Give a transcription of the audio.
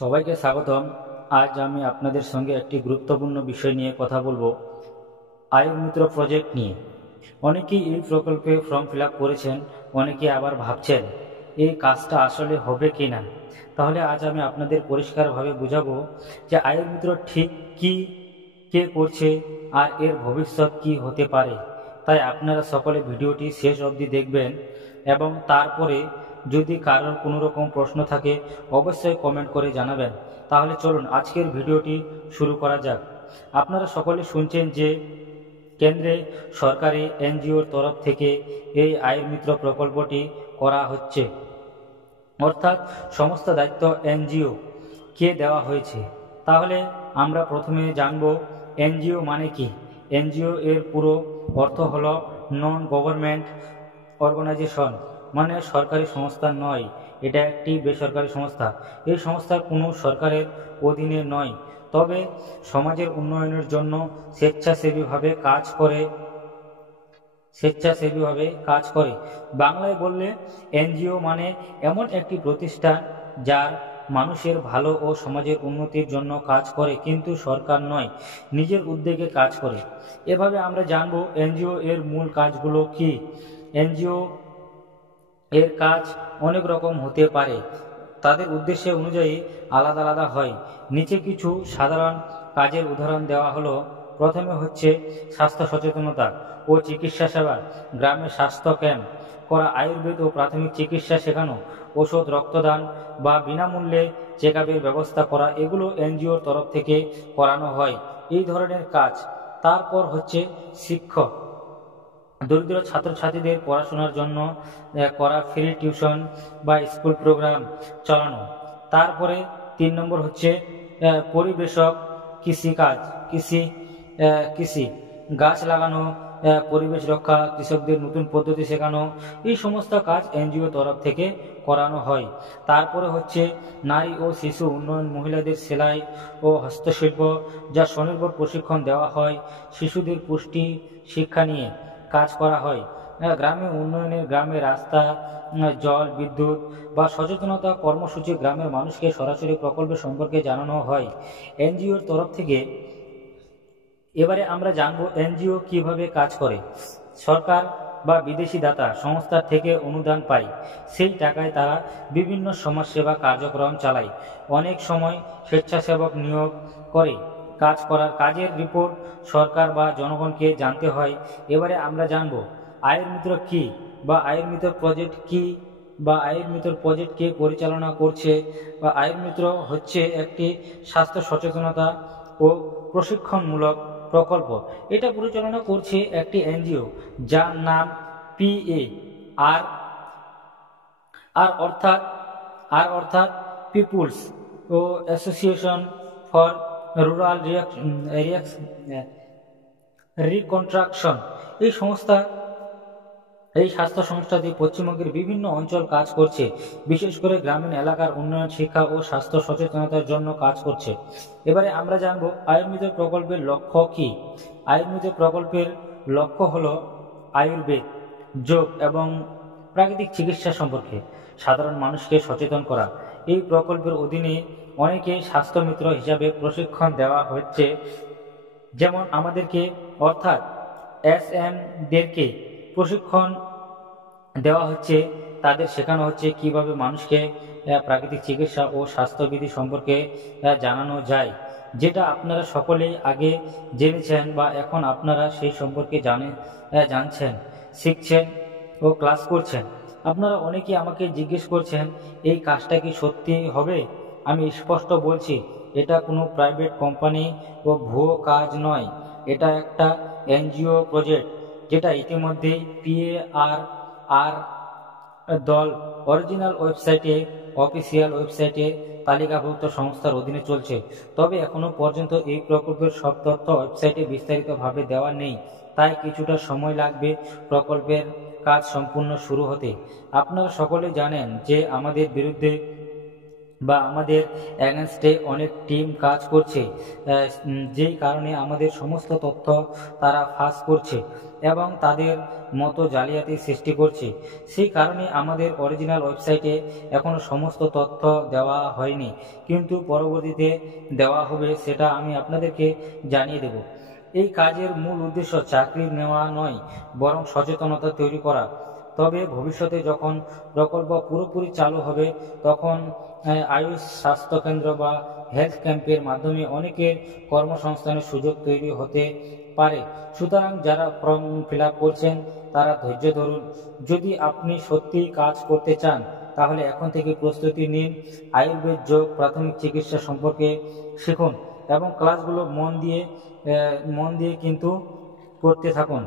সবাইকে স্বাগতম। আজ আমি আপনাদের সঙ্গে একটি গুরুত্বপূর্ণ বিষয় নিয়ে কথা বলবো, আয়ুর মিত্র প্রজেক্ট নিয়ে। অনেকেই এই প্রকল্পে ফর্ম ফিল আপ করেছেন, অনেকে আবার ভাবছেন এই কাজটা আসলে হবে কি না। তাহলে আজ আমি আপনাদের পরিষ্কারভাবে বুঝাবো যে আয়ুর মিত্র ঠিক কি, কে করছে, আর এর ভবিষ্যৎ কি হতে পারে। তাই আপনারা সকলে ভিডিওটি শেষ অবধি দেখবেন এবং তারপরে যদি কারোর কোনো রকম প্রশ্ন থাকে অবশ্যই কমেন্ট করে জানাবেন। তাহলে চলুন আজকের ভিডিওটি শুরু করা যাক। আপনারা সকলে শুনছেন যে কেন্দ্রে সরকারি এনজিওর তরফ থেকে এই আয়ুর মিত্র প্রকল্পটি করা হচ্ছে, অর্থাৎ সমস্ত দায়িত্ব এনজিও কে দেওয়া হয়েছে। তাহলে আমরা প্রথমে জানব এনজিও মানে কি। এনজিও এর পুরো অর্থ হলো নন গভর্নমেন্ট অর্গানাইজেশন, মানে সরকারি সংস্থা নয়, এটা একটি বেসরকারি সংস্থা। এই সংস্থা কোনো সরকারের অধীনে নয়, তবে সমাজের উন্নয়নের জন্য স্বেচ্ছাসেবীভাবে কাজ করে। বাংলায় বললে এনজিও মানে এমন একটি প্রতিষ্ঠান যার মানুষের ভালো ও সমাজের উন্নতির জন্য কাজ করে, কিন্তু সরকার নয়, নিজের উদ্যোগে কাজ করে। এভাবে আমরা জানব এনজিও এর মূল কাজগুলো কি। এনজিও এর কাজ অনেক রকম হতে পারে, তাদের উদ্দেশ্য অনুযায়ী আলাদা আলাদা হয়। নিচে কিছু সাধারণ কাজের উদাহরণ দেওয়া হলো। প্রথমে হচ্ছে স্বাস্থ্য সচেতনতা ও চিকিৎসা সেবা, গ্রামে স্বাস্থ্য ক্যাম্প করা, আয়ুর্বেদ ও প্রাথমিক চিকিৎসা শেখানো, ওষুধ, রক্তদান বা বিনামূল্যে চেক আপের ব্যবস্থা করা, এগুলো এনজিওর তরফ থেকে করানো হয় এই ধরনের কাজ। তারপর হচ্ছে শিক্ষক, দরিদ্র ছাত্রছাত্রীদের পড়াশোনার জন্য করা ফ্রি টিউশন বা স্কুল প্রোগ্রাম চালানো। তারপরে 3 নম্বর হচ্ছে পরিবেশক, কৃষিকাজ, কৃষি গাছ লাগানো, পরিবেশ রক্ষা, কৃষকদের নতুন পদ্ধতি শেখানো, এই সমস্ত কাজ এনজিও তরফ থেকে করানো হয়। তারপরে হচ্ছে নারী ও শিশু উন্নয়ন, মহিলাদের সেলাই ও হস্তশিল্প, যা স্বনির্ভর প্রশিক্ষণ দেওয়া হয়। শিশুদের পুষ্টি শিক্ষা নিয়ে কাজ করা হয়। গ্রামে উন্নয়নে গ্রামে রাস্তা, জল, বিদ্যুৎ বা সচেতনতা কর্মসূচি, গ্রামের মানুষকে সরাসরি প্রকল্পের সম্পর্কে জানানো হয় এনজিওর তরফ থেকে। এবারে আমরা জানবো এনজিও কিভাবে কাজ করে। সরকার বা বিদেশি দাতা সংস্থার থেকে অনুদান পায়, সেই টাকায় তারা বিভিন্ন সমাজসেবা কার্যক্রম চালায়। অনেক সময় স্বেচ্ছাসেবক নিয়োগ করে কাজ করার, কাজের রিপোর্ট সরকার বা জনগণকে জানতে হয়। এবারে আমরা জানব আয়ুর মিত্র কি বা আয়ুর মিত্র প্রজেক্ট কি, বা আয়ুর মিত্র প্রজেক্ট কে পরিচালনা করছে। বা আয়ুর মিত্র হচ্ছে একটি স্বাস্থ্য সচেতনতা ও প্রশিক্ষণমূলক প্রকল্প। এটা পরিচালনা করছে একটি এনজিও যার নাম পিএ আর আর অর্থাৎ অর্থাৎ পিপুলস ও অ্যাসোসিয়েশন ফর রুরাল রিকনস্ট্রাকশন। এই স্বাস্থ্য সংস্থাটি পশ্চিমবঙ্গের বিভিন্ন অঞ্চল কাজ করছে, বিশেষ করে গ্রামীণ এলাকার উন্নয়ন, শিক্ষা ও স্বাস্থ্য সচেতনতার জন্য কাজ করছে। এবারে আমরা জানব আয়ুর মিত্র প্রকল্পের লক্ষ্য কি। আয়ুর মিত্র প্রকল্পের লক্ষ্য হলো আয়ুর্বেদ, যোগ এবং প্রাকৃতিক চিকিৎসা সম্পর্কে সাধারণ মানুষকে সচেতন করা। এই প্রকল্পের অধীনে অনেকে স্বাস্থ্যমিত্র হিসাবে প্রশিক্ষণ দেওয়া হচ্ছে, যেমন আমাদেরকে অর্থাৎ দেরকে প্রশিক্ষণ দেওয়া হচ্ছে। তাদের শেখানো হচ্ছে কিভাবে মানুষকে প্রাকৃতিক চিকিৎসা ও স্বাস্থ্যবিধি সম্পর্কে জানানো যায়, যেটা আপনারা সকলেই আগে জেনেছেন বা এখন আপনারা সেই সম্পর্কে জানছেন, শিখছেন ও ক্লাস করছেন। আপনারা অনেকেই আমাকে জিজ্ঞেস করছেন এই কাজটা কি সত্যি হবে। আমি স্পষ্ট বলছি, এটা কোনো প্রাইভেট কোম্পানি ও ভুয়ো কাজ নয়, এটা একটা এনজিও প্রজেক্ট, যেটা ইতিমধ্যেই PAR দল অরিজিনাল ওয়েবসাইটে, অফিসিয়াল ওয়েবসাইটে তালিকাভুক্ত সংস্থার অধীনে চলছে। তবে এখনো পর্যন্ত এই প্রকল্পের সব তথ্য ওয়েবসাইটে বিস্তারিতভাবে দেওয়া নেই, তাই কিছুটা সময় লাগবে প্রকল্পের কাজ সম্পূর্ণ শুরু হতে। আপনারা সকলে জানেন যে আমাদের বিরুদ্ধে বা আমাদের অ্যাগেনস্টে অনেক টিম কাজ করছে, যেই কারণে আমাদের সমস্ত তথ্য তারা ফাঁস করছে এবং তাদের মতো জালিয়াতি সৃষ্টি করছে। সেই কারণে আমাদের অরিজিনাল ওয়েবসাইটে এখনও সমস্ত তথ্য দেওয়া হয়নি, কিন্তু পরবর্তীতে দেওয়া হবে, সেটা আমি আপনাদেরকে জানিয়ে দেব। এই কাজের মূল উদ্দেশ্য চাকরি নেওয়া নয়, বরং সচেতনতা তৈরি করা। তবে ভবিষ্যতে যখন প্রকল্প পুরোপুরি চালু হবে, তখন আয়ুষ স্বাস্থ্যকেন্দ্র বা হেলথ ক্যাম্পের মাধ্যমে অনেকের কর্মসংস্থানের সুযোগ তৈরি হতে পারে। সুতরাং যারা ফর্ম ফিল আপ করছেন তারা ধৈর্য ধরুন। যদি আপনি সত্যিই কাজ করতে চান তাহলে এখন থেকে প্রস্তুতি নিন, আয়ুর্বেদ, যোগ, প্রাথমিক চিকিৎসা সম্পর্কে শিখুন এবং ক্লাসগুলো মন দিয়ে কিন্তু করতে থাকুন।